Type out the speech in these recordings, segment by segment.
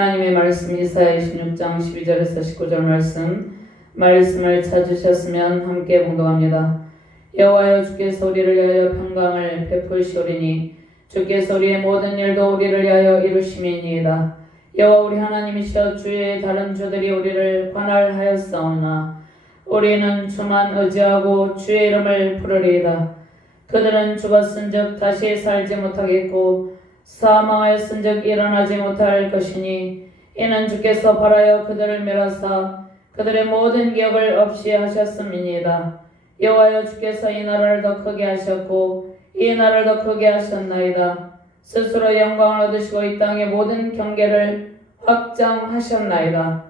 하나님의 말씀 이사야 26장 12절에서 19절 말씀을 찾으셨으면 함께 봉독합니다. 여호와여, 주께서 우리를 위하여 평강을 베푸시오리니 주께서 우리의 모든 일도 우리를 위하여 이루심이니이다. 여호와 우리 하나님이시여, 주의 다른 주들이 우리를 관할하였사오나 우리는 주만 의지하고 주의 이름을 부르리이다. 그들은 죽었은즉 다시 살지 못하겠고 사망하였은즉 일어나지 못할 것이니 이는 주께서 벌하여 그들을 멸하사 그들의 모든 기업을 없이 하셨음이니이다. 여호와여, 주께서 이 나라를 더 크게 하셨고 이 나라를 더 크게 하셨나이다. 스스로 영광을 얻으시고 이 땅의 모든 경계를 확장하셨나이다.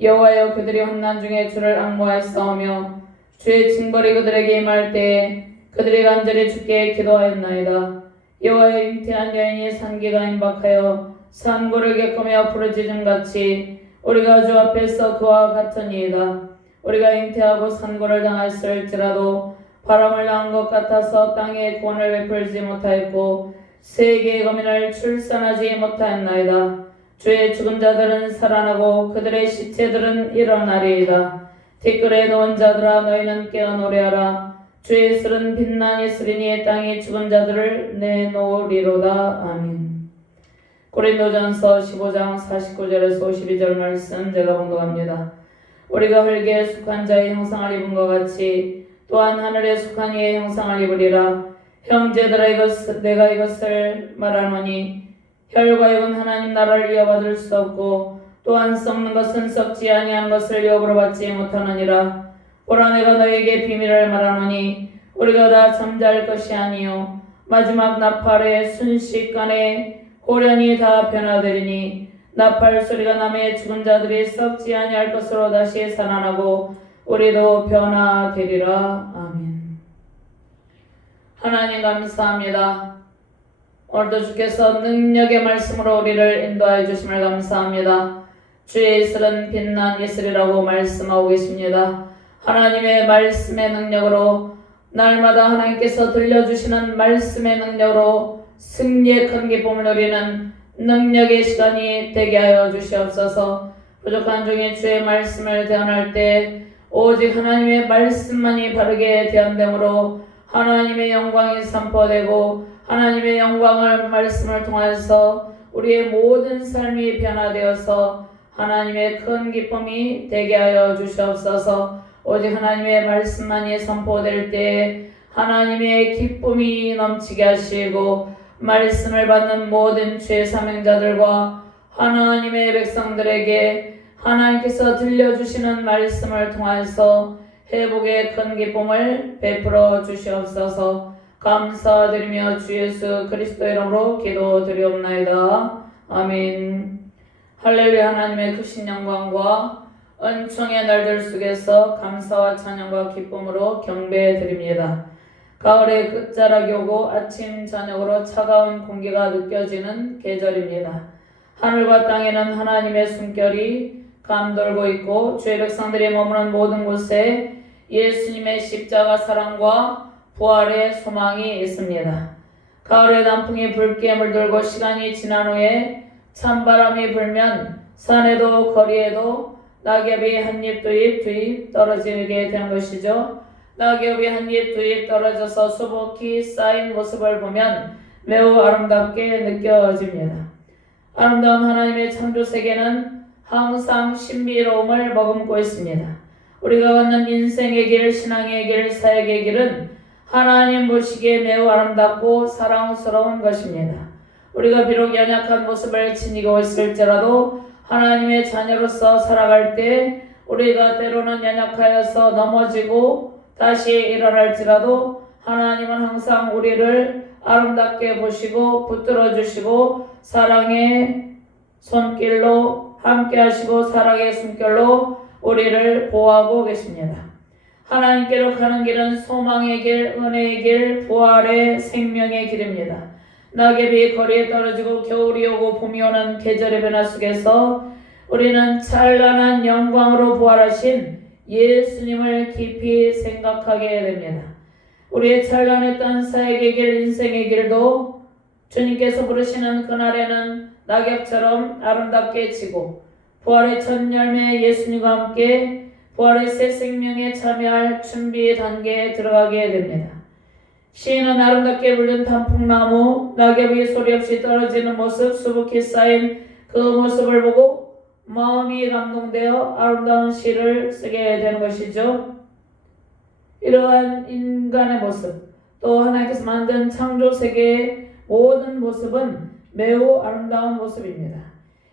여호와여, 그들이 환난 중에 주를 앙모하였사오며 주의 징벌이 그들에게 임할 때에 그들이 간절히 주께 기도하였나이다. 여호와여, 잉태한 여인이 산기가 임박하여 산고를 겪으며 부르짖음같이 우리가 주 앞에서 그와 같으니이다. 우리가 잉태하고 산고를 당했을지라도 바람을 낳은 것 같아서 땅에 구원을 베풀지 못하였고 세계의 거민을 출산하지 못하였나이다. 주의 죽은 자들은 살아나고 그들의 시체들은 일어나리이다. 티끌에 누운 자들아, 너희는 깨어 노래하라. 주의 술은 빛나니 있으리니 땅이 죽은 자들을 내놓으리로다. 아멘. 고린도전서 15장 49절에서 52절 말씀 제가 봉독합니다. 우리가 흙에 속한 자의 형상을 입은 것 같이 또한 하늘에 속한 이의 형상을 입으리라. 형제들아, 내가 이것을 말하노니 혈과 육은 하나님 나라를 이어받을 수 없고 또한 썩는 것은 썩지 아니한 것을 유업으로 받지 못하느니라. 보라, 내가 너에게 비밀을 말하노니 우리가 다 잠잘 것이 아니요 마지막 나팔의 순식간에 호련히 다 변화되리니 나팔 소리가 나매 죽은 자들이 썩지 아니할 것으로 다시 살아나고 우리도 변화되리라. 아멘. 하나님 감사합니다. 오늘도 주께서 능력의 말씀으로 우리를 인도하여 주심을 감사합니다. 주의 이슬은 빛난 이슬이라고 말씀하고 계십니다. 하나님의 말씀의 능력으로 날마다 하나님께서 들려주시는 말씀의 능력으로 승리의 큰 기쁨을 누리는 능력의 시간이 되게 하여 주시옵소서. 부족한 중에 주의 말씀을 대언할 때 오직 하나님의 말씀만이 바르게 대언됨으로 하나님의 영광이 선포되고 하나님의 영광을 말씀을 통해서 우리의 모든 삶이 변화되어서 하나님의 큰 기쁨이 되게 하여 주시옵소서. 오직 하나님의 말씀만이 선포될 때 하나님의 기쁨이 넘치게 하시고 말씀을 받는 모든 주의 사명자들과 하나님의 백성들에게 하나님께서 들려주시는 말씀을 통해서 회복의 큰 기쁨을 베풀어 주시옵소서. 감사드리며 주 예수 그리스도의 이름으로 기도드리옵나이다. 아멘. 할렐루야. 하나님의 크신 영광과 은총의 날들 속에서 감사와 찬양과 기쁨으로 경배드립니다. 가을의 끝자락이 오고 아침 저녁으로 차가운 공기가 느껴지는 계절입니다. 하늘과 땅에는 하나님의 숨결이 감돌고 있고 주의 백성들이 머무는 모든 곳에 예수님의 십자가 사랑과 부활의 소망이 있습니다. 가을의 단풍이 붉게 물들고 시간이 지난 후에 찬바람이 불면 산에도 거리에도 낙엽이 한 잎 두 잎 떨어지게 되는 것이죠. 낙엽이 한 잎 두 잎 떨어져서 수북히 쌓인 모습을 보면 매우 아름답게 느껴집니다. 아름다운 하나님의 창조 세계는 항상 신비로움을 머금고 있습니다. 우리가 걷는 인생의 길, 신앙의 길, 사역의 길은 하나님 보시기에 매우 아름답고 사랑스러운 것입니다. 우리가 비록 연약한 모습을 지니고 있을지라도 하나님의 자녀로서 살아갈 때 우리가 때로는 연약하여서 넘어지고 다시 일어날지라도 하나님은 항상 우리를 아름답게 보시고 붙들어 주시고 사랑의 손길로 함께 하시고 사랑의 숨결로 우리를 보호하고 계십니다. 하나님께로 가는 길은 소망의 길, 은혜의 길, 부활의 생명의 길입니다. 낙엽이 거리에 떨어지고 겨울이 오고 봄이 오는 계절의 변화 속에서 우리는 찬란한 영광으로 부활하신 예수님을 깊이 생각하게 됩니다. 우리의 찬란했던 사역의 길, 인생의 길도 주님께서 부르시는 그날에는 낙엽처럼 아름답게 지고 부활의 첫 열매 예수님과 함께 부활의 새 생명에 참여할 준비 단계에 들어가게 됩니다. 시인은 아름답게 물든 단풍나무, 낙엽이 소리 없이 떨어지는 모습, 수북히 쌓인 그 모습을 보고 마음이 감동되어 아름다운 시를 쓰게 되는 것이죠. 이러한 인간의 모습, 또 하나님께서 만든 창조 세계의 모든 모습은 매우 아름다운 모습입니다.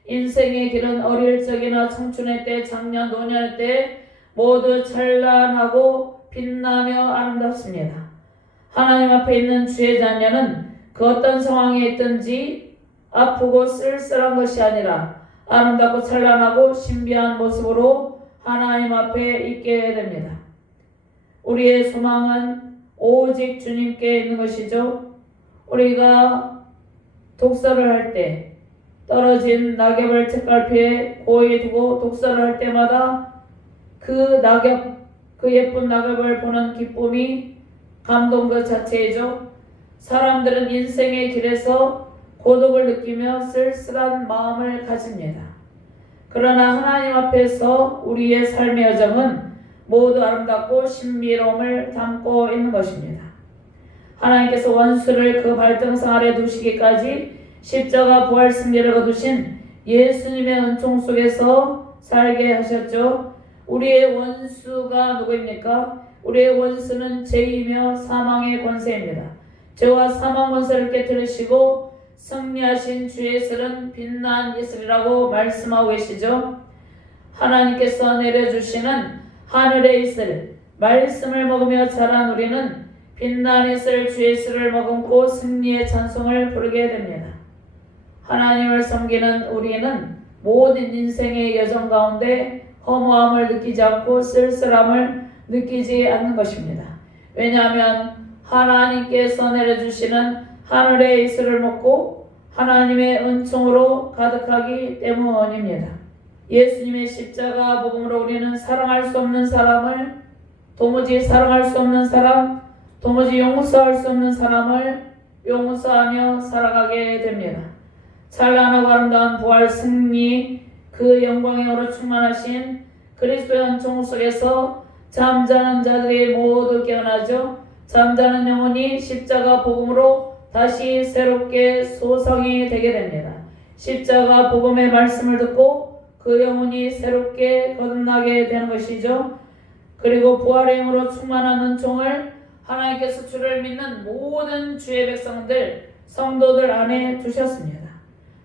인생의 길은 어릴 적이나 청춘의 때, 장년, 노년의 때 모두 찬란하고 빛나며 아름답습니다. 하나님 앞에 있는 주의 자녀는 그 어떤 상황에 있든지 아프고 쓸쓸한 것이 아니라 아름답고 찬란하고 신비한 모습으로 하나님 앞에 있게 됩니다. 우리의 소망은 오직 주님께 있는 것이죠. 우리가 독서를 할 때 떨어진 낙엽을 책갈피에 고이 두고 독서를 할 때마다 그 낙엽, 그 예쁜 낙엽을 보는 기쁨이 감동 그 자체이죠. 사람들은 인생의 길에서 고독을 느끼며 쓸쓸한 마음을 가집니다. 그러나 하나님 앞에서 우리의 삶의 여정은 모두 아름답고 신비로움을 담고 있는 것입니다. 하나님께서 원수를 그 발등상 아래 두시기까지 십자가 부활 승리를 거두신 예수님의 은총 속에서 살게 하셨죠. 우리의 원수가 누구입니까? 우리의 원수는 죄이며 사망의 권세입니다. 죄와 사망 권세를 깨뜨리시고 승리하신 주의 이슬은 빛난 이슬이라고 말씀하고 계시죠. 하나님께서 내려주시는 하늘의 이슬, 말씀을 먹으며 자란 우리는 빛난 이슬, 주의 이슬을 머금고 승리의 찬송을 부르게 됩니다. 하나님을 섬기는 우리는 모든 인생의 여정 가운데 허무함을 느끼지 않고 쓸쓸함을 느끼지 않는 것입니다. 왜냐하면 하나님께서 내려주시는 하늘의 이슬을 먹고 하나님의 은총으로 가득하기 때문입니다. 예수님의 십자가 복음으로 우리는 사랑할 수 없는 사람을, 도무지 사랑할 수 없는 사람, 도무지 용서할 수 없는 사람을 용서하며 살아가게 됩니다. 찬란하고 아름다운 부활 승리, 그 영광의 오로 충만하신 그리스도의 은총 속에서 잠자는 자들이 모두 깨어나죠. 잠자는 영혼이 십자가 복음으로 다시 새롭게 소성이 되게 됩니다. 십자가 복음의 말씀을 듣고 그 영혼이 새롭게 거듭나게 되는 것이죠. 그리고 부활의 힘으로 충만한 은총을 하나님께서 주를 믿는 모든 주의 백성들, 성도들 안에 두셨습니다.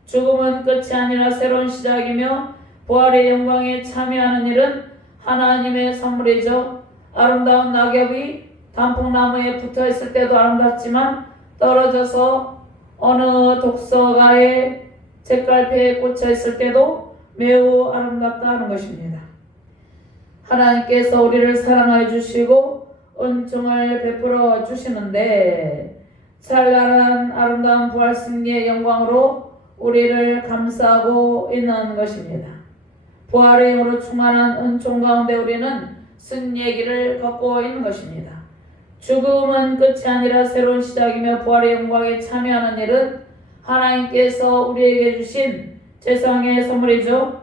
죽음은 끝이 아니라 새로운 시작이며 부활의 영광에 참여하는 일은 하나님의 선물이죠. 아름다운 낙엽이 단풍나무에 붙어있을 때도 아름답지만 떨어져서 어느 독서가의 책갈피에 꽂혀있을 때도 매우 아름답다는 것입니다. 하나님께서 우리를 사랑해 주시고 은총을 베풀어 주시는데 찬란한 아름다운 부활 승리의 영광으로 우리를 감싸고 있는 것입니다. 부활의 힘으로 충만한 은총 가운데 우리는 승리의 길을 걷고 있는 것입니다. 죽음은 끝이 아니라 새로운 시작이며 부활의 영광에 참여하는 일은 하나님께서 우리에게 주신 최상의 선물이죠.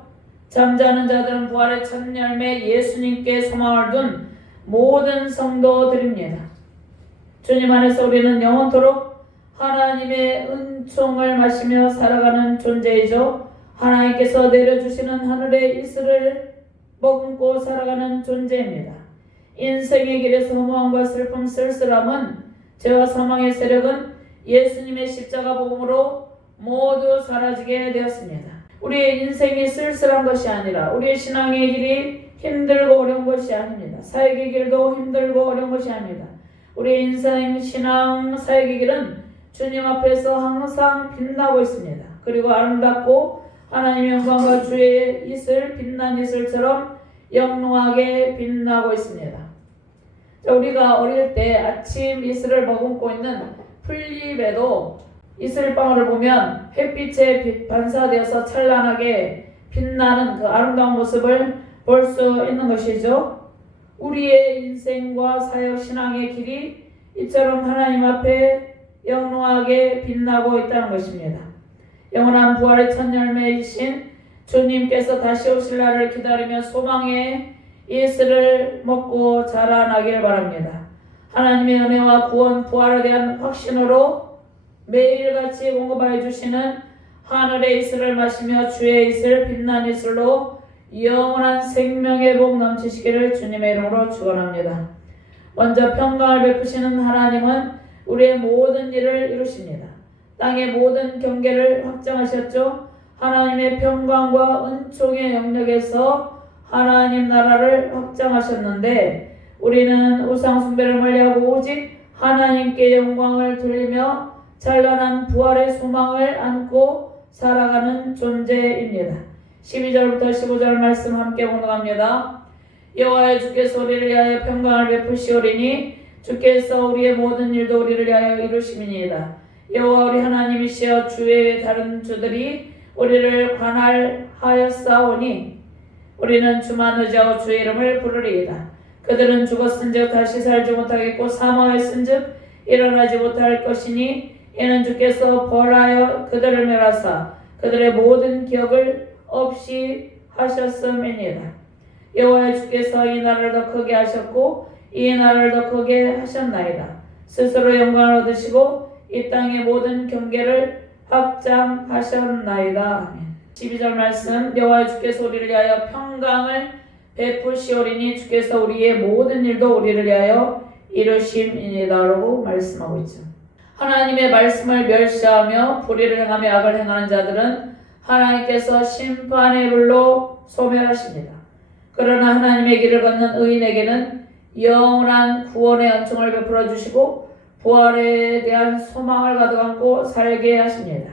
잠자는 자들은 부활의 첫 열매 예수님께 소망을 둔 모든 성도들입니다. 주님 안에서 우리는 영원토록 하나님의 은총을 마시며 살아가는 존재이죠. 하나님께서 내려주시는 하늘의 이슬을 머금고 살아가는 존재입니다. 인생의 길에서 허무함과 슬픔, 쓸쓸함은 죄와 사망의 세력은 예수님의 십자가 복음으로 모두 사라지게 되었습니다. 우리의 인생이 쓸쓸한 것이 아니라 우리의 신앙의 길이 힘들고 어려운 것이 아닙니다. 사역의 길도 힘들고 어려운 것이 아닙니다. 우리의 인생, 신앙, 사역의 길은 주님 앞에서 항상 빛나고 있습니다. 그리고 아름답고 하나님의 영광과 주의 이슬, 빛난 이슬처럼 영롱하게 빛나고 있습니다. 우리가 어릴 때 아침 이슬을 머금고 있는 풀잎에도 이슬방울을 보면 햇빛에 반사되어서 찬란하게 빛나는 그 아름다운 모습을 볼 수 있는 것이죠. 우리의 인생과 사역 신앙의 길이 이처럼 하나님 앞에 영롱하게 빛나고 있다는 것입니다. 영원한 부활의 첫 열매이신 주님께서 다시 오실 날을 기다리며 소망의 예수를 먹고 자라나길 바랍니다. 하나님의 은혜와 구원, 부활에 대한 확신으로 매일같이 공급하여 주시는 하늘의 이슬을 마시며 주의 이슬 빛난 이슬로 영원한 생명의 복 넘치시기를 주님의 이름으로 축원합니다. 먼저 평강을 베푸시는 하나님은 우리의 모든 일을 이루십니다. 땅의 모든 경계를 확장하셨죠. 하나님의 평강과 은총의 영역에서 하나님 나라를 확장하셨는데 우리는 우상 숭배를 멀리하고 오직 하나님께 영광을 돌리며 찬란한 부활의 소망을 안고 살아가는 존재입니다. 12절부터 15절 말씀 함께 봉독합니다. 여호와여 주께서 우리를 위하여 평강을 베푸시오리니 주께서 우리의 모든 일도 우리를 위하여 이루심이니이다. 여호와 우리 하나님이시여 주 외에 다른 주들이 우리를 관할하였사오니 우리는 주만 의지하고 주의 이름을 부르리이다. 그들은 죽었은즉 다시 살지 못하겠고 사망했은즉 일어나지 못할 것이니 이는 주께서 벌하여 그들을 멸하사 그들의 모든 기억을 없이 하셨음이니이다. 여호와 주께서 이 나라를 더 크게 하셨고 이 나라를 더 크게 하셨나이다. 스스로 영광을 얻으시고 이 땅의 모든 경계를 확장하셨나이다. 아멘. 12절 말씀 여호와 주께서 우리를 위하여 평강을 베푸시오리니 주께서 우리의 모든 일도 우리를 위하여 이루심이니다라고 말씀하고 있죠. 하나님의 말씀을 멸시하며 불의를 행하며 악을 행하는 자들은 하나님께서 심판의 불로 소멸하십니다. 그러나 하나님의 길을 걷는 의인에게는 영원한 구원의 은총을 베풀어 주시고 부활에 대한 소망을 가득 안고 살게 하십니다.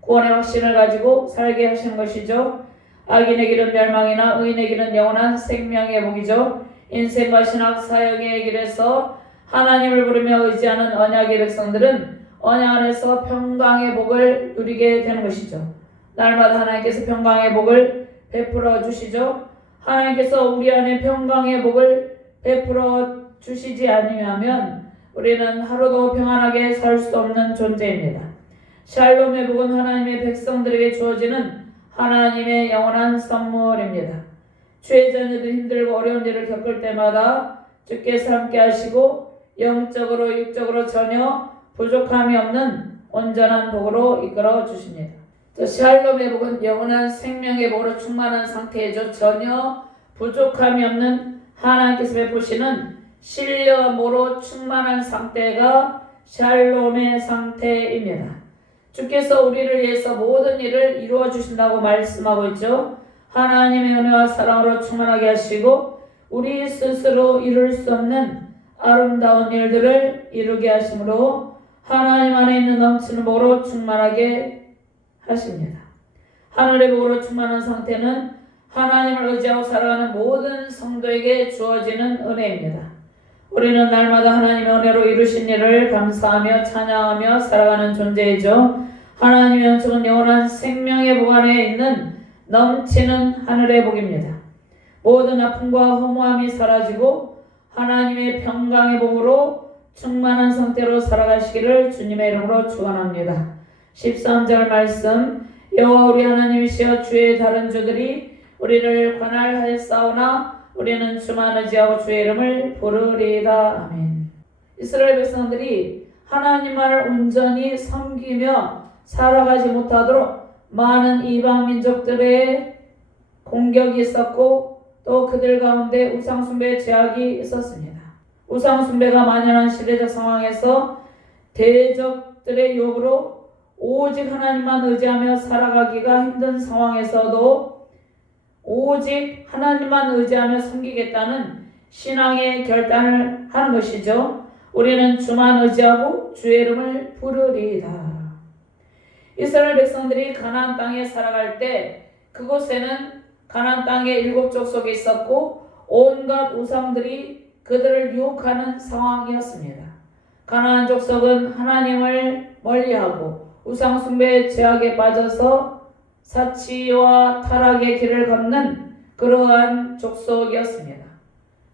구원의 확신을 가지고 살게 하시는 것이죠. 악인의 길은 멸망이나 의인의 길은 영원한 생명의 복이죠. 인생과 신학 사역의 길에서 하나님을 부르며 의지하는 언약의 백성들은 언약 안에서 평강의 복을 누리게 되는 것이죠. 날마다 하나님께서 평강의 복을 베풀어 주시죠. 하나님께서 우리 안에 평강의 복을 베풀어 주시지 아니하면 우리는 하루도 평안하게 살 수 없는 존재입니다. 샬롬의 복은 하나님의 백성들에게 주어지는 하나님의 영원한 선물입니다. 주의 자녀들이 힘들고 어려운 일을 겪을 때마다 주께서 함께 하시고 영적으로 육적으로 전혀 부족함이 없는 온전한 복으로 이끌어 주십니다. 또 샬롬의 복은 영원한 생명의 복으로 충만한 상태이죠. 전혀 부족함이 없는 하나님께서 베푸시는 신령함으로 충만한 상태가 샬롬의 상태입니다. 주께서 우리를 위해서 모든 일을 이루어 주신다고 말씀하고 있죠. 하나님의 은혜와 사랑으로 충만하게 하시고 우리 스스로 이룰 수 없는 아름다운 일들을 이루게 하심으로 하나님 안에 있는 넘치는 복으로 충만하게 하십니다. 하늘의 복으로 충만한 상태는 하나님을 의지하고 살아가는 모든 성도에게 주어지는 은혜입니다. 우리는 날마다 하나님의 은혜로 이루신 일을 감사하며 찬양하며 살아가는 존재이죠. 하나님의 은총은 영원한 생명의 복 안에 있는 넘치는 하늘의 복입니다. 모든 아픔과 허무함이 사라지고 하나님의 평강의 복으로 충만한 상태로 살아가시기를 주님의 이름으로 축원합니다. 13절 말씀 여호와 우리 하나님이시여 주의 다른 주들이 우리를 관할하였사오나 우리는 주만 의지하고 주의 이름을 부르리이다. 아멘. 이스라엘 백성들이 하나님만을 온전히 섬기며 살아가지 못하도록 많은 이방 민족들의 공격이 있었고 또 그들 가운데 우상숭배의 제약이 있었습니다. 우상숭배가 만연한 시대적 상황에서 대적들의 유혹으로 오직 하나님만 의지하며 살아가기가 힘든 상황에서도 오직 하나님만 의지하며 섬기겠다는 신앙의 결단을 하는 것이죠. 우리는 주만 의지하고 주의 이름을 부르리이다. 이스라엘 백성들이 가나안 땅에 살아갈 때 그곳에는 가나안 땅의 7 족속이 있었고 온갖 우상들이 그들을 유혹하는 상황이었습니다. 가나안 족속은 하나님을 멀리하고 우상 숭배의 제약에 빠져서 사치와 타락의 길을 걷는 그러한 족속이었습니다.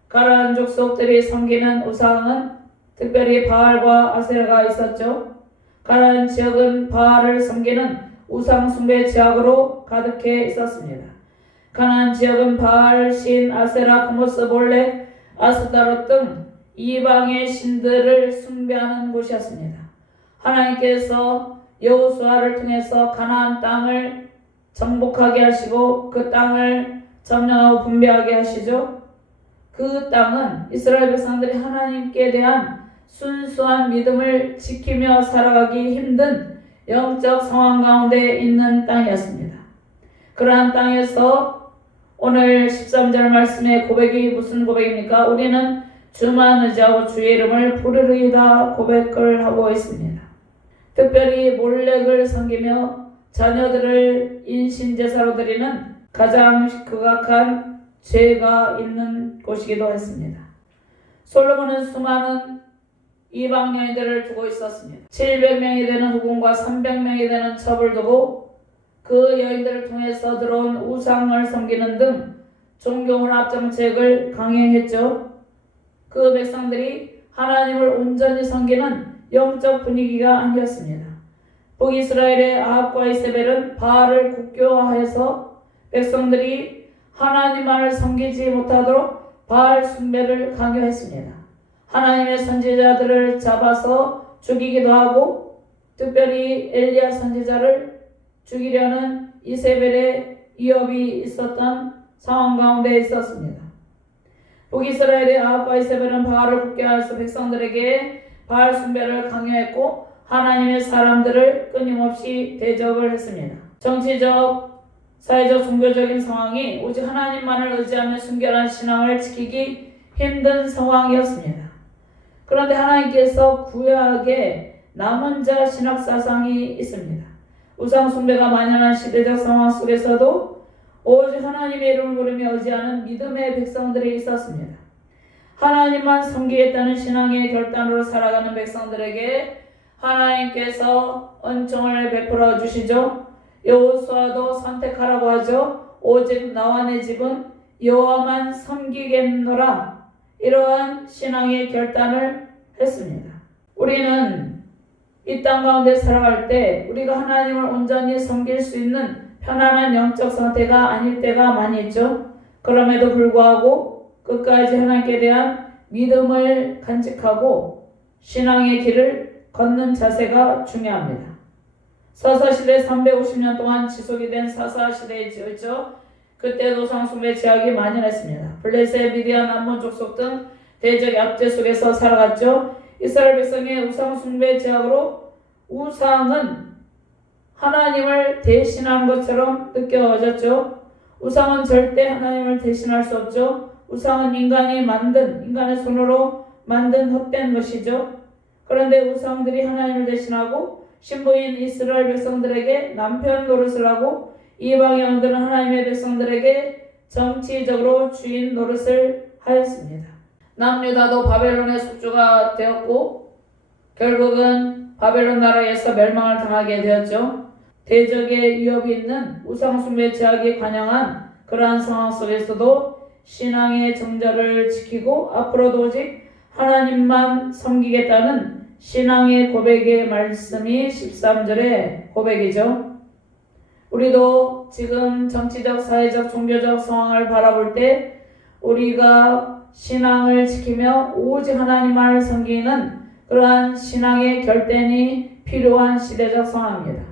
가나안 족속들이 섬기는 우상은 특별히 바알과 아세라가 있었죠. 가나안 지역은 바알을 섬기는 우상 숭배 죄악으로 가득해 있었습니다. 가나안 지역은 바알, 신, 아세라, 그모스, 몰렉, 아스타롯 등 이방의 신들을 숭배하는 곳이었습니다. 하나님께서 여호수아를 통해서 가나안 땅을 정복하게 하시고 그 땅을 점령하고 분배하게 하시죠. 그 땅은 이스라엘 백성들이 하나님께 대한 순수한 믿음을 지키며 살아가기 힘든 영적 상황 가운데 있는 땅이었습니다. 그러한 땅에서 오늘 13절 말씀의 고백이 무슨 고백입니까? 우리는 주만 의지하고 주의 이름을 부르리이다 고백을 하고 있습니다. 특별히 몰렉을 섬기며 자녀들을 인신제사로 드리는 가장 극악한 죄가 있는 곳이기도 했습니다. 솔로몬은 수많은 이방 여인들을 두고 있었습니다. 700명이 되는 후궁과 300명이 되는 첩을 두고 그 여인들을 통해서 들어온 우상을 섬기는 등 종교혼합 정책을 강행했죠. 그 백성들이 하나님을 온전히 섬기는 영적 분위기가 아니었습니다. 북이스라엘의 아합과 이세벨은 바알을 국교화해서 백성들이 하나님만을 섬기지 못하도록 바알 숭배를 강요했습니다. 하나님의 선지자들을 잡아서 죽이기도 하고 특별히 엘리야 선지자를 죽이려는 이세벨의 위협이 있었던 상황 가운데 있었습니다. 북이스라엘의 아합과 이세벨은 바알을 국교화해서 백성들에게 바알 숭배를 강요했고 하나님의 사람들을 끊임없이 대적을 했습니다. 정치적, 사회적, 종교적인 상황이 오직 하나님만을 의지하며 순결한 신앙을 지키기 힘든 상황이었습니다. 그런데 하나님께서 구약에 남은 자 신학 사상이 있습니다. 우상 숭배가 만연한 시대적 상황 속에서도 오직 하나님의 이름을 부르며 의지하는 믿음의 백성들이 있었습니다. 하나님만 섬기겠다는 신앙의 결단으로 살아가는 백성들에게 하나님께서 은총을 베풀어 주시죠. 여호수아도 선택하라고 하죠. 오직 나와 내 집은 여호와만 섬기겠노라. 이러한 신앙의 결단을 했습니다. 우리는 이 땅 가운데 살아갈 때 우리가 하나님을 온전히 섬길 수 있는 편안한 영적 상태가 아닐 때가 많이 있죠. 그럼에도 불구하고 끝까지 하나님께 대한 믿음을 간직하고 신앙의 길을 걷는 자세가 중요합니다. 사사시대 350년 동안 지속이 된 사사시대였죠. 그때도 우상숭배 죄악이 만연했습니다. 블레셋, 미디안, 암몬 족속 등 대적 압제 속에서 살아갔죠. 이스라엘 백성의 우상숭배 죄악으로 우상은 하나님을 대신한 것처럼 느껴졌죠. 우상은 절대 하나님을 대신할 수 없죠. 우상은 인간의 손으로 만든 헛된 것이죠. 그런데 우상들이 하나님을 대신하고 신부인 이스라엘 백성들에게 남편 노릇을 하고 이방 영들은 하나님의 백성들에게 정치적으로 주인 노릇을 하였습니다. 남유다도 바벨론의 숙주가 되었고 결국은 바벨론 나라에서 멸망을 당하게 되었죠. 대적의 위협이 있는 우상숭배 죄악이 관영한 그러한 상황 속에서도 신앙의 정절을 지키고 앞으로도 오직 하나님만 섬기겠다는 신앙의 고백의 말씀이 13절의 고백이죠. 우리도 지금 정치적, 사회적, 종교적 상황을 바라볼 때 우리가 신앙을 지키며 오직 하나님만을 섬기는 그러한 신앙의 결단이 필요한 시대적 상황입니다.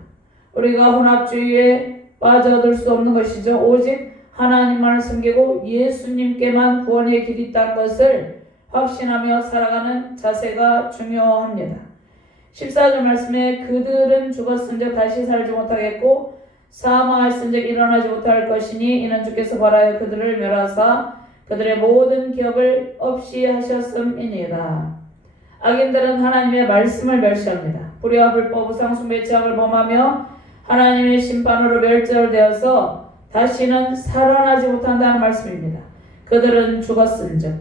우리가 혼합주의에 빠져들 수 없는 것이죠. 오직 하나님만을 섬기고 예수님께만 구원의 길이 있다는 것을 확신하며 살아가는 자세가 중요합니다. 14절 말씀에 그들은 죽었은즉 다시 살지 못하겠고 사망하였은즉 일어나지 못할 것이니 이는 주께서 벌하여 그들을 멸하사 그들의 모든 기업을 없이 하셨음이니이다. 악인들은 하나님의 말씀을 멸시합니다. 불의와 불법, 우상숭배 죄악을 범하며 하나님의 심판으로 멸절되어서 다시는 살아나지 못한다는 말씀입니다. 그들은 죽었은즉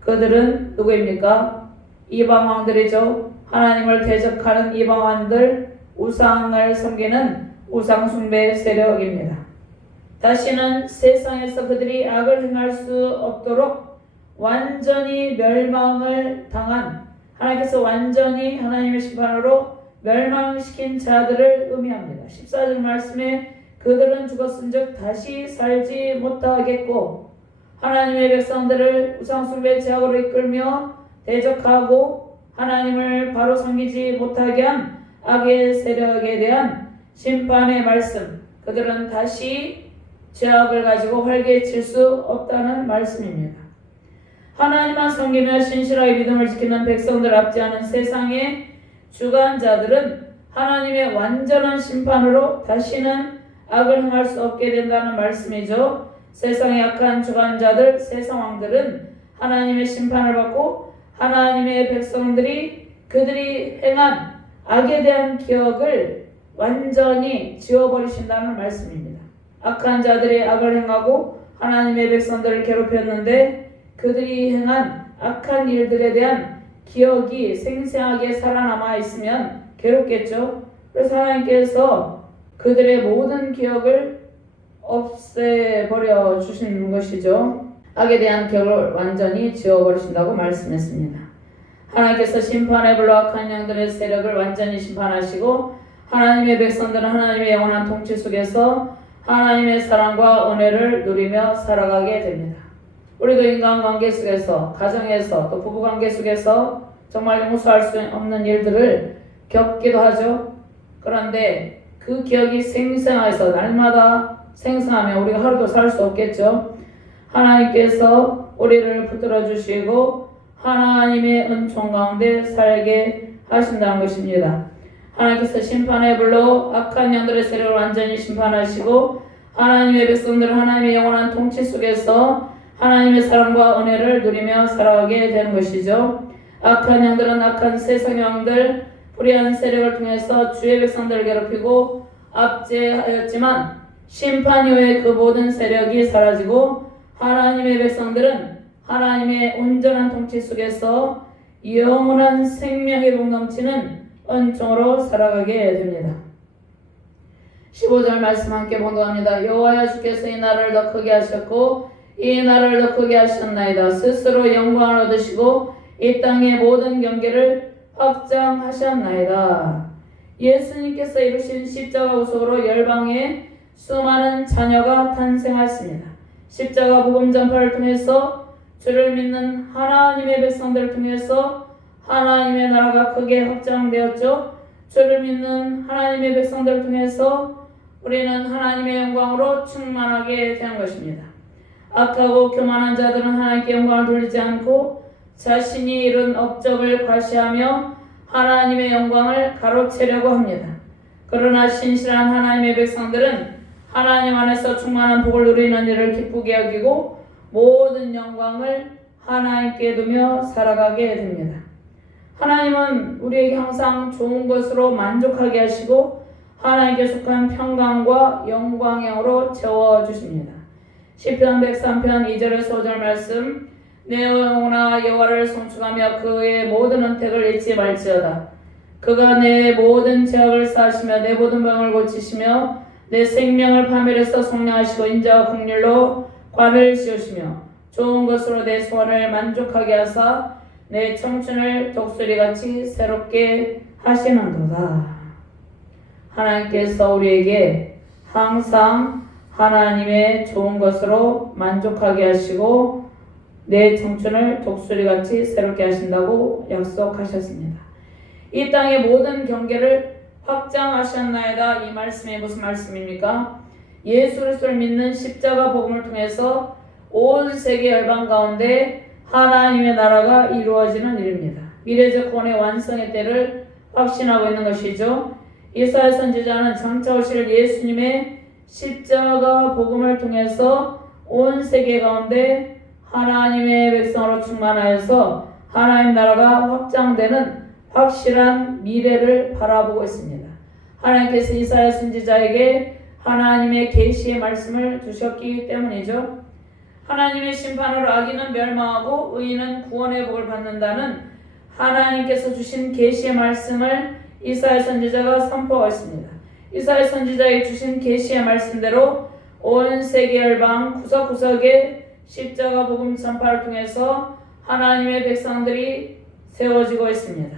그들은 누구입니까? 이방 왕들이죠. 하나님을 대적하는 이방 왕들, 우상을 섬기는 우상숭배 세력입니다. 다시는 세상에서 그들이 악을 행할 수 없도록 완전히 멸망을 당한 하나님께서 완전히 하나님의 심판으로 멸망시킨 자들을 의미합니다. 14절 말씀에 그들은 죽었은즉 다시 살지 못하겠고 하나님의 백성들을 우상숭배 제약으로 이끌며 대적하고 하나님을 바로 섬기지 못하게 한 악의 세력에 대한 심판의 말씀, 그들은 다시 죄악을 가지고 활개칠 수 없다는 말씀입니다. 하나님만 섬기며 신실하게 믿음을 지키는 백성들 앞지 않은 세상의 주관자들은 하나님의 완전한 심판으로 다시는 악을 행할 수 없게 된다는 말씀이죠. 세상의 악한 주관자들, 세상 왕들은 하나님의 심판을 받고 하나님의 백성들이 그들이 행한 악에 대한 기억을 완전히 지워버리신다는 말씀입니다. 악한 자들이 악을 행하고 하나님의 백성들을 괴롭혔는데 그들이 행한 악한 일들에 대한 기억이 생생하게 살아남아 있으면 괴롭겠죠. 그래서 하나님께서 그들의 모든 기억을 없애버려 주시는 것이죠. 악에 대한 기억을 완전히 지워버리신다고 말씀했습니다. 하나님께서 심판에 불러 악한 영들의 세력을 완전히 심판하시고 하나님의 백성들은 하나님의 영원한 통치 속에서 하나님의 사랑과 은혜를 누리며 살아가게 됩니다. 우리도 인간관계 속에서, 가정에서, 또 부부관계 속에서 정말 용서할 수 없는 일들을 겪기도 하죠. 그런데 그 기억이 생생해서 날마다 생생하면 우리가 하루도 살 수 없겠죠. 하나님께서 우리를 붙들어 주시고 하나님의 은총 가운데 살게 하신다는 것입니다. 하나님께서 심판의 불로 악한 영들의 세력을 완전히 심판하시고 하나님의 백성들은 하나님의 영원한 통치 속에서 하나님의 사랑과 은혜를 누리며 살아가게 되는 것이죠. 악한 영들은 악한 세상의 왕들, 불의한 세력을 통해서 주의 백성들을 괴롭히고 압제하였지만 심판 이후에 그 모든 세력이 사라지고 하나님의 백성들은 하나님의 온전한 통치 속에서 영원한 생명의 복 넘치는 은총으로 살아가게 됩니다. 15절 말씀 함께 봉독합니다. 여호와여 주께서 이 나라를 더 크게 하셨고 이 나라를 더 크게 하셨나이다. 스스로 영광을 얻으시고 이 땅의 모든 경계를 확장하셨나이다. 예수님께서 이루신 십자가 구속으로 열방에 수많은 자녀가 탄생하였습니다. 십자가 복음 전파를 통해서 주를 믿는 하나님의 백성들을 통해서 하나님의 나라가 크게 확장되었죠. 주를 믿는 하나님의 백성들을 통해서 우리는 하나님의 영광으로 충만하게 된 것입니다. 악하고 교만한 자들은 하나님께 영광을 돌리지 않고 자신이 이룬 업적을 과시하며 하나님의 영광을 가로채려고 합니다. 그러나 신실한 하나님의 백성들은 하나님 안에서 충만한 복을 누리는 일을 기쁘게 여기고 모든 영광을 하나님께 두며 살아가게 됩니다. 하나님은 우리에게 항상 좋은 것으로 만족하게 하시고 하나님께 속한 평강과 영광으로 채워주십니다. 시편 103편 2절에서 5절 말씀, 내 영혼아 여호와를 송축하며 그의 모든 은택을 잊지 말지어다. 그가 내 모든 죄악을 사하시며 내 모든 병을 고치시며 내 생명을 파멸해서 속량하시고 인자와 긍휼로 관을 씌우시며 좋은 것으로 내 소원을 만족하게 하사 내 청춘을 독수리같이 새롭게 하시는도다. 하나님께서 우리에게 항상 하나님의 좋은 것으로 만족하게 하시고 내 청춘을 독수리같이 새롭게 하신다고 약속하셨습니다. 이 땅의 모든 경계를 확장하셨나이다. 이 말씀이 무슨 말씀입니까? 예수 그리스도를 믿는 십자가 복음을 통해서 온 세계 열방 가운데 하나님의 나라가 이루어지는 일입니다. 미래적 구원의 완성의 때를 확신하고 있는 것이죠. 이사야 선지자는 장차 오실 예수님의 십자가 복음을 통해서 온 세계 가운데 하나님의 백성으로 충만하여서 하나님 나라가 확장되는 확실한 미래를 바라보고 있습니다. 하나님께서 이사야 선지자에게 하나님의 계시의 말씀을 주셨기 때문이죠. 하나님의 심판으로 악인은 멸망하고 의인은 구원의 복을 받는다는 하나님께서 주신 계시의 말씀을 이사야 선지자가 선포했습니다. 이사야 선지자에게 주신 계시의 말씀대로 온 세계 열방 구석구석에 십자가 복음 전파를 통해서 하나님의 백성들이 세워지고 있습니다.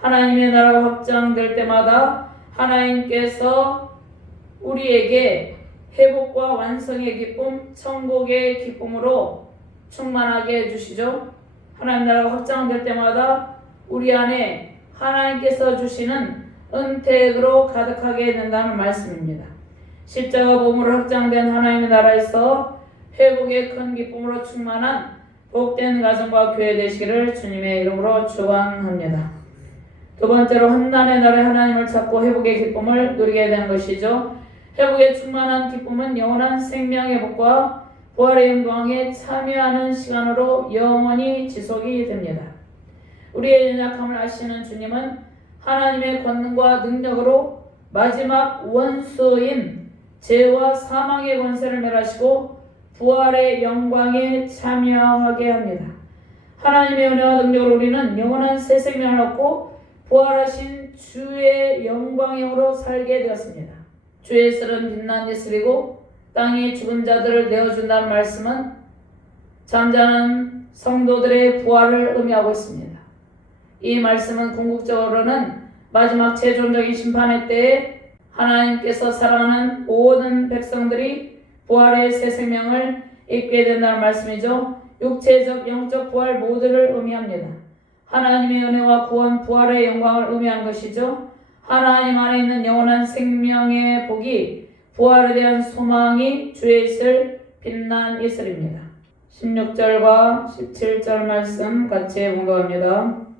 하나님의 나라가 확장될 때마다 하나님께서 우리에게 회복과 완성의 기쁨, 천국의 기쁨으로 충만하게 해주시죠. 하나님 나라가 확장될 때마다 우리 안에 하나님께서 주시는 은택으로 가득하게 된다는 말씀입니다. 십자가 몸으로 확장된 하나님의 나라에서 회복의 큰 기쁨으로 충만한 복된 가정과 교회 되시기를 주님의 이름으로 축원합니다. 두 번째로 환난의 날에 하나님을 찾고 회복의 기쁨을 누리게 되는 것이죠. 회복의 충만한 기쁨은 영원한 생명의 복과 부활의 영광에 참여하는 시간으로 영원히 지속이 됩니다. 우리의 연약함을 아시는 주님은 하나님의 권능과 능력으로 마지막 원수인 죄와 사망의 권세를 멸하시고 부활의 영광에 참여하게 합니다. 하나님의 은혜와 능력으로 우리는 영원한 새 생명을 얻고 부활하신 주의 영광으로 살게 되었습니다. 주의 예술은 빛난 예술이고 땅이 죽은 자들을 내어준다는 말씀은 잠자는 성도들의 부활을 의미하고 있습니다. 이 말씀은 궁극적으로는 마지막 최종적인 심판의 때에 하나님께서 사랑하는 모든 백성들이 부활의 새 생명을 입게 된다는 말씀이죠. 육체적, 영적 부활 모두를 의미합니다. 하나님의 은혜와 구원, 부활의 영광을 의미한 것이죠. 하나님 안에 있는 영원한 생명의 복이, 부활에 대한 소망이 주에 있을 빛난 예술입니다. 16절과 17절 말씀 같이 봉독합니다.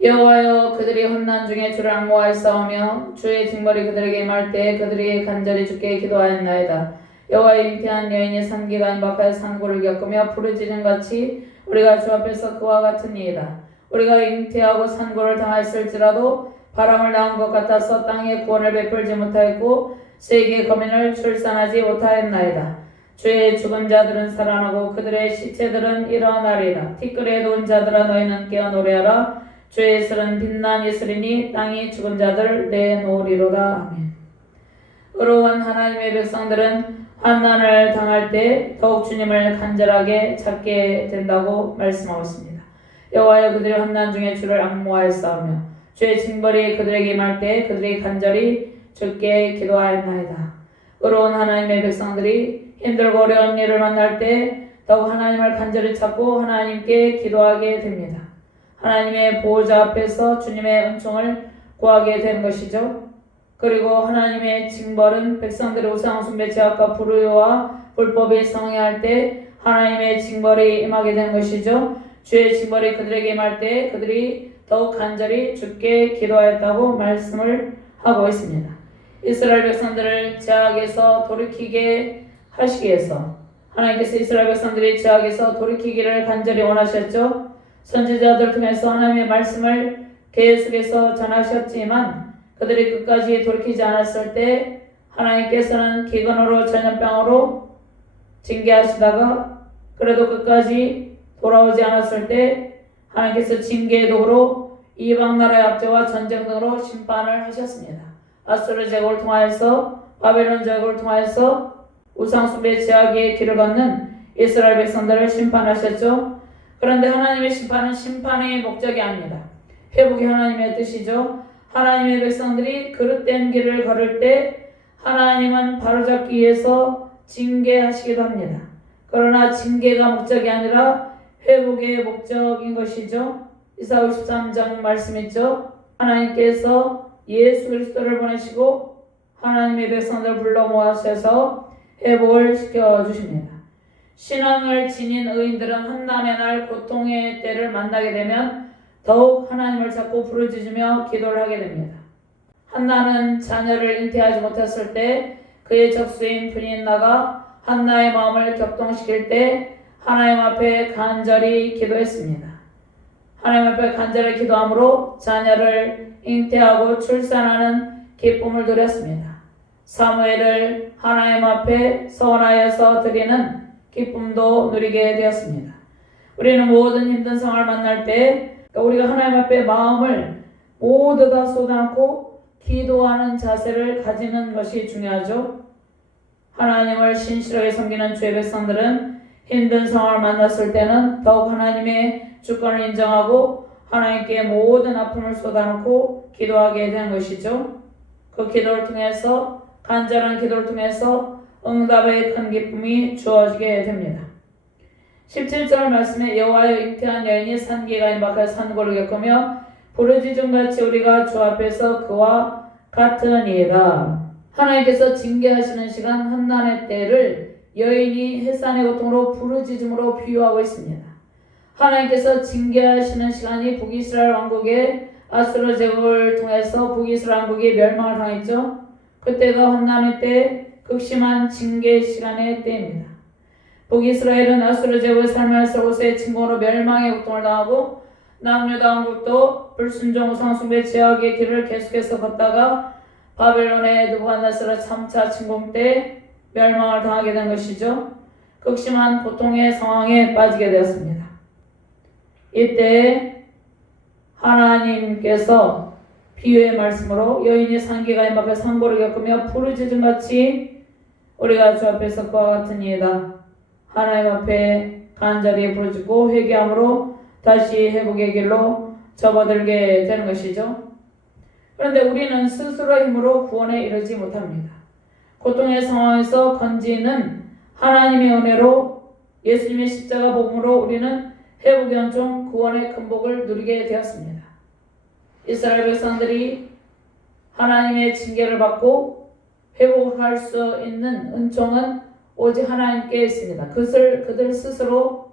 여호와여, 그들이 환난 중에 주를 앙모하였사오며 주의 징벌이 그들에게 임할 때 그들이 간절히 주께 기도하였나이다. 여호와의 잉태한 여인이 산기가 임박하여 산고를 겪으며 부르짖음같이 우리가 주 앞에서 그와 같은 이이다. 우리가 잉태하고 산고를 당하였을지라도 바람을 낳은 것 같아서 땅에 구원을 베풀지 못하였고 세계 거민을 출산하지 못하였나이다. 주의 죽은 자들은 살아나고 그들의 시체들은 일어나리이다. 티끌에 누운 자들아, 너희는 깨어 노래하라. 주의 예술은 빛난 예술이니 땅이 죽은 자들 내놓으리로다. 아멘. 의로운 하나님의 백성들은 환난을 당할 때 더욱 주님을 간절하게 찾게 된다고 말씀하고 있습니다. 여호와여, 그들이 환난 중에 주를 앙모하였사오며 주의 징벌이 그들에게 임할 때 그들이 간절히 주께 기도하였나이다. 의로운 하나님의 백성들이 힘들고 어려운 일을 만날 때 더욱 하나님을 간절히 찾고 하나님께 기도하게 됩니다. 하나님의 보호자 앞에서 주님의 은총을 구하게 된 것이죠. 그리고 하나님의 징벌은 백성들의 우상 숭배 죄악과 불의와 불법이 성행할 때 하나님의 징벌이 임하게 된 것이죠. 주의 징벌이 그들에게 임할 때 그들이 더욱 간절히 주께 기도하였다고 말씀을 하고 있습니다. 이스라엘 백성들을 죄악에서 돌이키게 하시기 위해서 하나님께서 이스라엘 백성들이 죄악에서 돌이키기를 간절히 원하셨죠. 선지자들 통해서 하나님의 말씀을 계속해서 전하셨지만 그들이 끝까지 돌이키지 않았을 때 하나님께서는 기근으로 전염병으로 징계하시다가 그래도 끝까지 돌아오지 않았을 때 하나님께서 징계의 도구로 이방 나라의 압제와 전쟁 등으로 심판을 하셨습니다. 아수르 제국을 통하여서 바벨론 제국을 통하여서 우상 숭배 죄악의 길을 걷는 이스라엘 백성들을 심판하셨죠. 그런데 하나님의 심판은 심판의 목적이 아닙니다. 회복이 하나님의 뜻이죠. 하나님의 백성들이 그릇된 길을 걸을 때 하나님은 바로잡기 위해서 징계하시기도 합니다. 그러나 징계가 목적이 아니라 회복의 목적인 것이죠. 이사야 53장 말씀 있죠. 하나님께서 예수 그리스도를 보내시고 하나님의 백성들을 불러 모아셔서 회복을 시켜주십니다. 신앙을 지닌 의인들은 환난의 날 고통의 때를 만나게 되면 더욱 하나님을 찾고 부르짖으며 기도를 하게 됩니다. 한나는 자녀를 잉태하지 못했을 때 그의 적수인 브니나가 한나의 마음을 격동시킬 때 하나님 앞에 간절히 기도했습니다. 하나님 앞에 간절히 기도함으로 자녀를 잉태하고 출산하는 기쁨을 누렸습니다. 사무엘을 하나님 앞에 서원하여서 드리는 기쁨도 누리게 되었습니다. 우리는 모든 힘든 상황을 만날 때 우리가 하나님 앞에 마음을 모두 다 쏟아놓고 기도하는 자세를 가지는 것이 중요하죠. 하나님을 신실하게 섬기는 주의 백성들은 힘든 상황을 만났을 때는 더욱 하나님의 주권을 인정하고 하나님께 모든 아픔을 쏟아놓고 기도하게 된 것이죠. 그 기도를 통해서 간절한 기도를 통해서 응답의 큰 기쁨이 주어지게 됩니다. 17절 말씀에 여호와여 잉태한 여인이 산기가 임박하여 산고를 겪으며 부르짖음같이 우리가 주 앞에서 그와 같으니이다. 하나님께서 징계하시는 시간 환난의 때를 여인이 해산의 고통으로 부르짖음으로 비유하고 있습니다. 하나님께서 징계하시는 시간이 북이스라엘 왕국의 아수르 제국을 통해서 북이스라엘 왕국이 멸망을 당했죠. 그때가 환난의 때, 극심한 징계 시간의 때입니다. 북이스라엘은 아수르 제국의 살만스러우스의 침공으로 멸망의 고통을 당하고 남유다 왕국도 불순종 우상숭배 제약의 길을 계속해서 걷다가 바벨론의 느부갓네살 3차 침공 때 멸망을 당하게 된 것이죠. 극심한 고통의 상황에 빠지게 되었습니다. 이때 하나님께서 비유의 말씀으로 여인이 산기가 임박해 산고를 겪으며 부르짖음같이 우리가 주 앞에서 그와 같으니이다. 하나님 앞에 간절히 부르짖고 회개함으로 다시 회복의 길로 접어들게 되는 것이죠. 그런데 우리는 스스로의 힘으로 구원에 이르지 못합니다. 고통의 상황에서 건지는 하나님의 은혜로 예수님의 십자가 복음으로 우리는 회복의 은총 구원의 큰 복을 누리게 되었습니다. 이스라엘 백성들이 하나님의 징계를 받고 회복할 수 있는 은총은 오직 하나님께 있습니다. 그들 스스로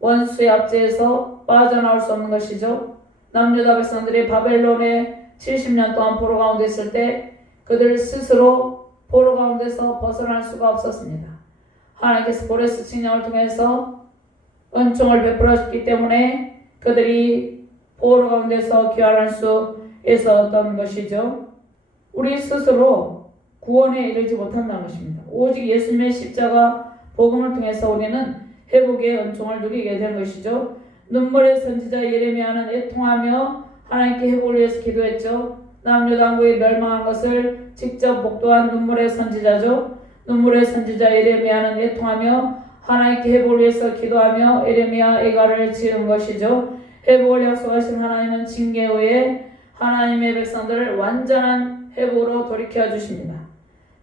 원수의 압제에서 빠져나올 수 없는 것이죠. 남유다 백성들이 바벨론에 70년 동안 포로 가운데 있을 때 그들 스스로 포로 가운데서 벗어날 수가 없었습니다. 하나님께서 고레스 칙령을 통해서 은총을 베풀어 줬기 때문에 그들이 포로 가운데서 귀환할 수 있었던 것이죠. 우리 스스로 구원에 이르지 못한다는 것입니다. 오직 예수님의 십자가 복음을 통해서 우리는 회복의 은총을 누리게 된 것이죠. 눈물의 선지자 예레미야는 애통하며 하나님께 회복을 위해서 기도했죠. 남유다 왕국이 멸망한 것을 직접 목도한 눈물의 선지자죠. 눈물의 선지자 예레미야는 애통하며 하나님께 회복을 위해서 기도하며 예레미야 애가를 지은 것이죠. 회복을 약속하신 하나님은 징계 후에 하나님의 백성들을 완전한 회복으로 돌이켜 주십니다.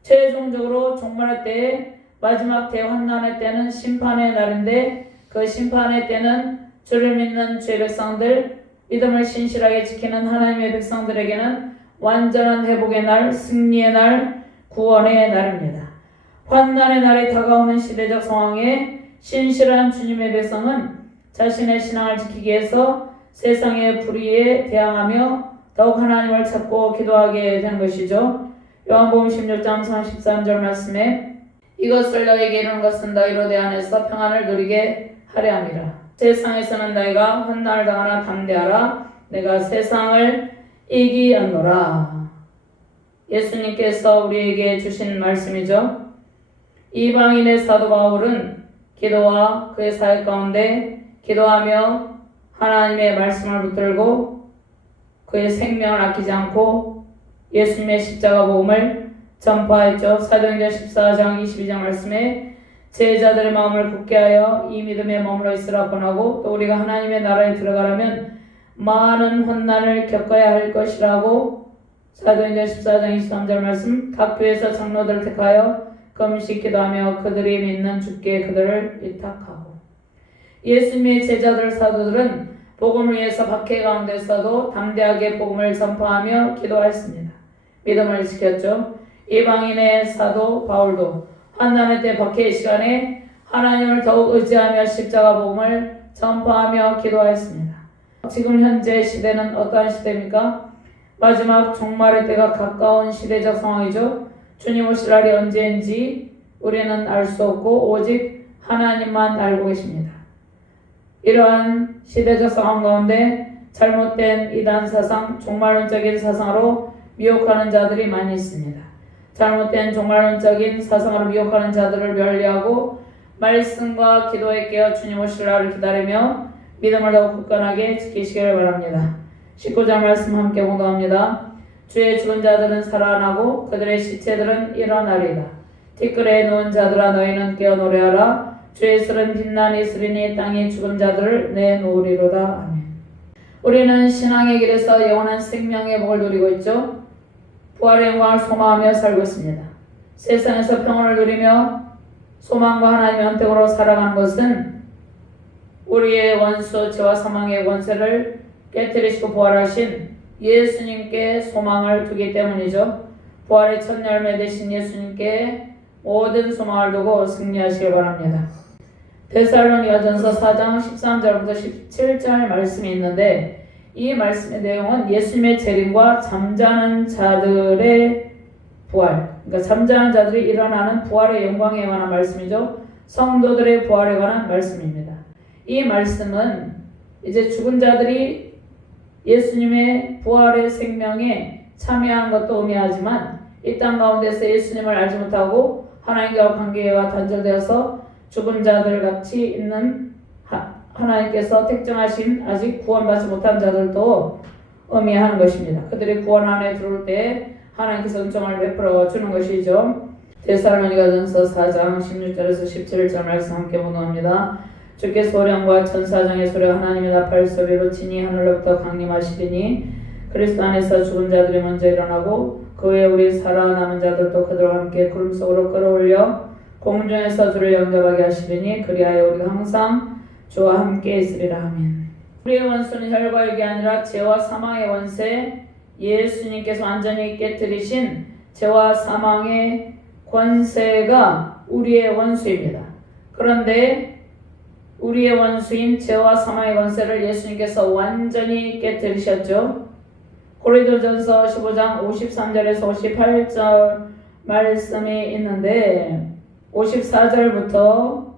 최종적으로 종말의 때에 마지막 대환난의 때는 심판의 날인데 그 심판의 때는 주를 믿는 주의 백성들, 믿음을 신실하게 지키는 하나님의 백성들에게는 완전한 회복의 날, 승리의 날, 구원의 날입니다. 환난의 날이 다가오는 시대적 상황에 신실한 주님의 백성은 자신의 신앙을 지키기 위해서 세상의 불의에 대항하며 더욱 하나님을 찾고 기도하게 된 것이죠. 요한복음 16장 33절 말씀에 이것을 너에게 이루는 것은 너희로 내 안에서 평안을 누리게 하려 함이라. 세상에서는 너희가 환난을 당하나 담대하라. 내가 세상을 이기었노라. 예수님께서 우리에게 주신 말씀이죠. 이방인의 사도 바울은 기도와 그의 사역 가운데 기도하며 하나님의 말씀을 붙들고 그의 생명을 아끼지 않고 예수님의 십자가 복음을 전파했죠. 사도행전 14장 22장 말씀에 제자들의 마음을 굳게 하여 이 믿음에 머물러 있으라 권하고 또 우리가 하나님의 나라에 들어가려면 많은 환난을 겪어야 할 것이라고 사도행전 14장 23절 말씀 각 교회에서 장로들을 택하여 금식 기도하며 그들이 믿는 주께 그들을 위탁하고 예수님의 제자들 사도들은 복음을 위해서 박해 가운데서도 담대하게 복음을 전파하며 기도하였습니다. 믿음을 지켰죠. 이방인의 사도 바울도 환난의 때 박해의 시간에 하나님을 더욱 의지하며 십자가 복음을 전파하며 기도하였습니다. 지금 현재 시대는 어떠한 시대입니까? 마지막 종말의 때가 가까운 시대적 상황이죠. 주님 오실 날이 언제인지 우리는 알 수 없고 오직 하나님만 알고 계십니다. 이러한 시대적 상황 가운데 잘못된 이단 사상, 종말론적인 사상으로 미혹하는 자들이 많이 있습니다. 잘못된 종말론적인 사상으로 미혹하는 자들을 멀리하고 말씀과 기도에 깨어 주님 오실 날을 기다리며 믿음을 더욱 굳건하게 지키시기를 바랍니다. 19장 말씀 함께 공독합니다. 주의 죽은 자들은 살아나고 그들의 시체들은 일어나리이다. 티끌에 누운 자들아 너희는 깨어 노래하라. 주의 슬은 빛나니 있으리니 땅이 죽은 자들을 내놓으리로다. 아멘. 우리는 신앙의 길에서 영원한 생명의 복을 누리고 있죠. 부활의 영광을 소망하며 살고 있습니다. 세상에서 평온을 누리며 소망과 하나님의 언택으로 살아가는 것은 우리의 원수 죄와 사망의 권세를 깨뜨리시고 부활하신 예수님께 소망을 두기 때문이죠. 부활의 첫 열매 되신 예수님께 모든 소망을 두고 승리하시길 바랍니다. 데살로니가전서 4장 13절부터 17절 말씀이 있는데 이 말씀의 내용은 예수님의 재림과 잠자는 자들의 부활, 그러니까 잠자는 자들이 일어나는 부활의 영광에 관한 말씀이죠. 성도들의 부활에 관한 말씀입니다. 이 말씀은 이제 죽은 자들이 예수님의 부활의 생명에 참여하는 것도 의미하지만 이 땅 가운데서 예수님을 알지 못하고 하나님과 관계가 단절되어서 죽은 자들 같이 있는 하나님께서 택정하신 아직 구원받지 못한 자들도 의미하는 것입니다. 그들이 구원 안에 들어올 때 하나님께서 은총을 베풀어 주는 것이죠. 데살로니가전서 4장 16절에서 17절 말씀 함께 봉독합니다. 주께 소령과 천사장의 소리와 하나님의 나팔 소리로 친히 하늘로부터 강림하시리니 그리스도 안에서 죽은 자들이 먼저 일어나고 그 후에 우리 살아남은 자들도 그들과 함께 구름 속으로 끌어올려 공중에서 주를 영접하게 하시리니 그리하여 우리가 항상 주와 함께 있으리라. 아멘. 우리의 원수는 혈과 육이 아니라 죄와 사망의 원세, 예수님께서 완전히 깨뜨리신 죄와 사망의 권세가 우리의 원수입니다. 그런데 우리의 원수인 죄와 사망의 권세를 예수님께서 완전히 깨뜨리셨죠. 고린도전서 15장 53절에서 58절 말씀이 있는데 54절부터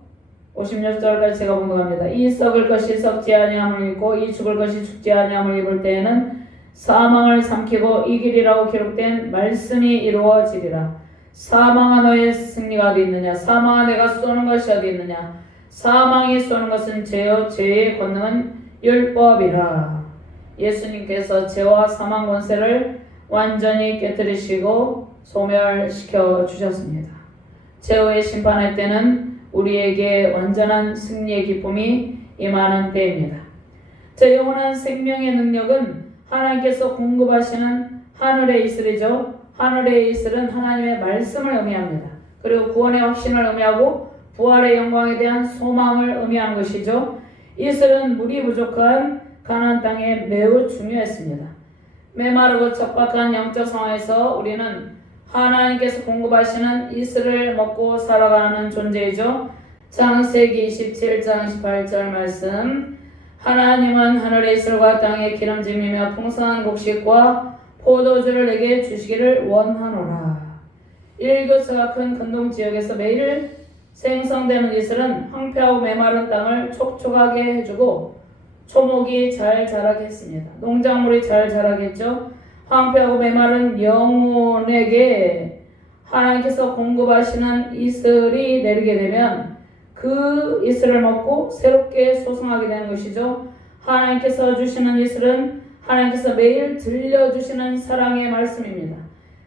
56절까지 제가 봉독합니다. 이 썩을 것이 썩지 아니함을 입고 이 죽을 것이 죽지 아니함을 입을 때에는 사망을 삼키고 이기리라고 기록된 말씀이 이루어지리라. 사망아 너의 승리가 어디 있느냐? 사망아 내가 쏘는 것이 어디 있느냐? 사망이 쏘는 것은 죄요 죄의 권능은 율법이라. 예수님께서 죄와 사망 권세를 완전히 깨뜨리시고 소멸시켜 주셨습니다. 최후의 심판의 때는 우리에게 완전한 승리의 기쁨이 임하는 때입니다. 저 영원한 생명의 능력은 하나님께서 공급하시는 하늘의 이슬이죠. 하늘의 이슬은 하나님의 말씀을 의미합니다. 그리고 구원의 확신을 의미하고 부활의 영광에 대한 소망을 의미하는 것이죠. 이슬은 물이 부족한 가나안 땅에 매우 중요했습니다. 메마르고 척박한 영적 상황에서 우리는 하나님께서 공급하시는 이슬을 먹고 살아가는 존재이죠. 창세기 27장 28절 말씀, 하나님은 하늘의 이슬과 땅의 기름짐이며 풍성한 곡식과 포도주를 내게 주시기를 원하노라. 일교차가 큰 근동 지역에서 매일 생성되는 이슬은 황폐하고 메마른 땅을 촉촉하게 해주고 초목이 잘 자라게 했습니다. 농작물이 잘 자라겠죠. 황폐하고 메마른 영혼에게 하나님께서 공급하시는 이슬이 내리게 되면 그 이슬을 먹고 새롭게 소생하게 되는 것이죠. 하나님께서 주시는 이슬은 하나님께서 매일 들려주시는 사랑의 말씀입니다.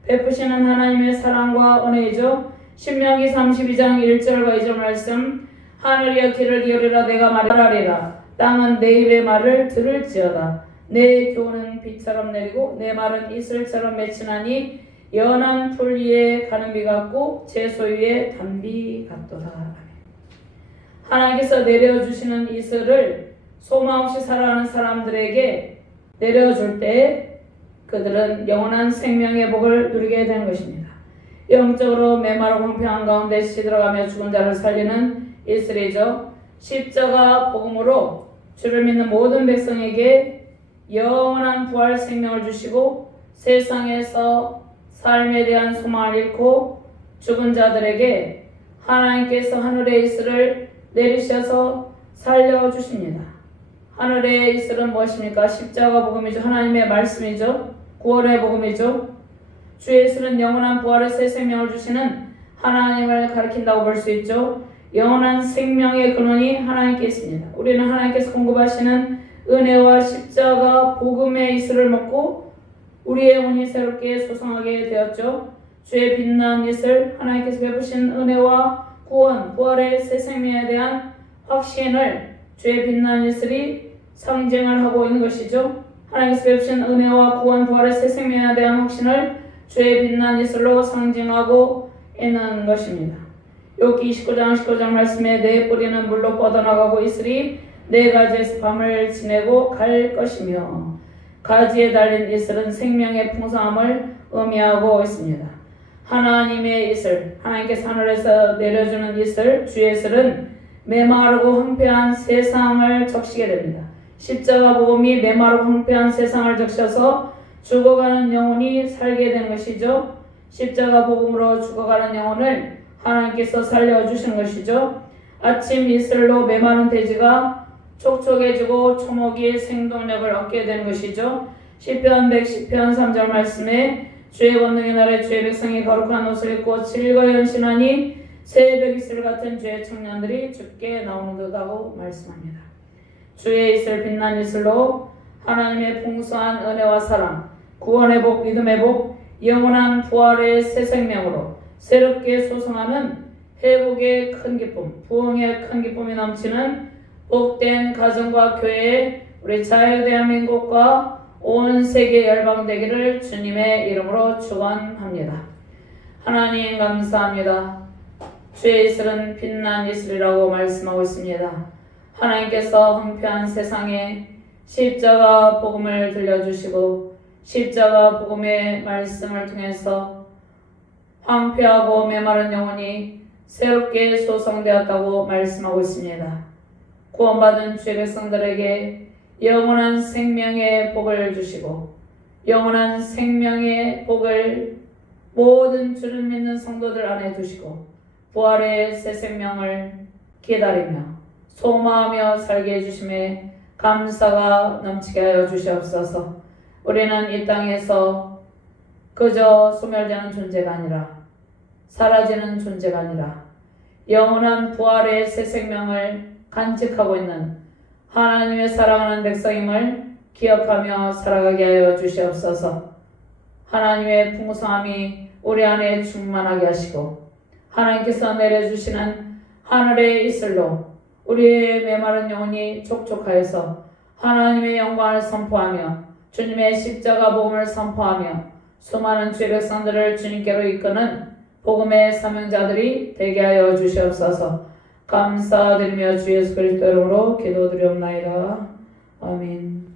베푸시는 하나님의 사랑과 은혜이죠. 신명기 32장 1절과 2절 말씀, 하늘이여 귀를 기울이라 내가 말하리라. 땅은 내 입의 말을 들을지어다. 내 교훈은 비처럼 내리고 내 말은 이슬처럼 맺히나니 연한 풀 위에 가는 비 같고 채소 위에 단비 같도다. 하나님께서 내려주시는 이슬을 소망 없이 살아가는 사람들에게 내려줄 때 그들은 영원한 생명의 복을 누리게 되는 것입니다. 영적으로 메마르고 황폐한 가운데 시들어가며 죽은 자를 살리는 이슬이죠. 십자가 복음으로 주를 믿는 모든 백성에게 영원한 부활 생명을 주시고 세상에서 삶에 대한 소망을 잃고 죽은 자들에게 하나님께서 하늘의 이슬을 내리셔서 살려주십니다. 하늘의 이슬은 무엇입니까? 십자가 복음이죠. 하나님의 말씀이죠. 구원의 복음이죠. 주의 이슬은 영원한 부활의 새 생명을 주시는 하나님을 가리킨다고 볼 수 있죠. 영원한 생명의 근원이 하나님께 있습니다. 우리는 하나님께서 공급하시는 은혜와 십자가 복음의 이슬을 먹고 우리의 영혼이 새롭게 소성하게 되었죠. 주의 빛난 이슬, 하나님께서 베푸신 은혜와 구원, 부활의 새 생명에 대한 확신을 주의 빛난 이슬이 상징을 하고 있는 것이죠. 하나님께서 베푸신 은혜와 구원 부활의 새 생명에 대한 확신을 주의 빛난 이슬로 상징하고 있는 것입니다. 욥기 19장 말씀에 내 뿌리는 물로 뻗어나가고 있으리 네 가지에서 밤을 지내고 갈 것이며 가지에 달린 이슬은 생명의 풍성함을 의미하고 있습니다. 하나님의 이슬, 하나님께서 하늘에서 내려주는 이슬, 주의 이슬은 메마르고 황폐한 세상을 적시게 됩니다. 십자가 복음이 메마르고 황폐한 세상을 적셔서 죽어가는 영혼이 살게 된 것이죠. 십자가 복음으로 죽어가는 영혼을 하나님께서 살려주시는 것이죠. 아침 이슬로 메마른 돼지가 촉촉해지고 초목이 생동력을 얻게 되는 것이죠. 시편 110편 3절 말씀에 주의 권능의 날에 주의 백성이 거룩한 옷을 입고 즐거이 연신하니 새벽 이슬 같은 주의 청년들이 주께 나오는 듯하고 말씀합니다. 주의 이슬 빛난 이슬로 하나님의 풍성한 은혜와 사랑, 구원의 복, 믿음의 복, 영원한 부활의 새 생명으로 새롭게 소성하는 회복의 큰 기쁨, 부흥의 큰 기쁨이 넘치는 복된 가정과 교회, 우리 자유대한민국과 온 세계 열방되기를 주님의 이름으로 축원합니다. 하나님 감사합니다. 주의 이슬은 빛난 이슬이라고 말씀하고 있습니다. 하나님께서 황폐한 세상에 십자가 복음을 들려주시고 십자가 복음의 말씀을 통해서 황폐하고 메마른 영혼이 새롭게 소성되었다고 말씀하고 있습니다. 구원받은 주의 백성들에게 영원한 생명의 복을 주시고 영원한 생명의 복을 모든 주를 믿는 성도들 안에 두시고 부활의 새 생명을 기다리며 소망하며 살게 해주심에 감사가 넘치게 하여 주시옵소서. 우리는 이 땅에서 그저 소멸되는 존재가 아니라 사라지는 존재가 아니라 영원한 부활의 새 생명을 간직하고 있는 하나님의 사랑하는 백성임을 기억하며 살아가게 하여 주시옵소서. 하나님의 풍성함이 우리 안에 충만하게 하시고 하나님께서 내려주시는 하늘의 이슬로 우리의 메마른 영혼이 촉촉하여서 하나님의 영광을 선포하며 주님의 십자가 복음을 선포하며 수많은 주의 백성들을 주님께로 이끄는 복음의 사명자들이 되게 하여 주시옵소서. 감사드리며 주 예수 그리스도 이름으로 기도드리옵나이다. 아멘.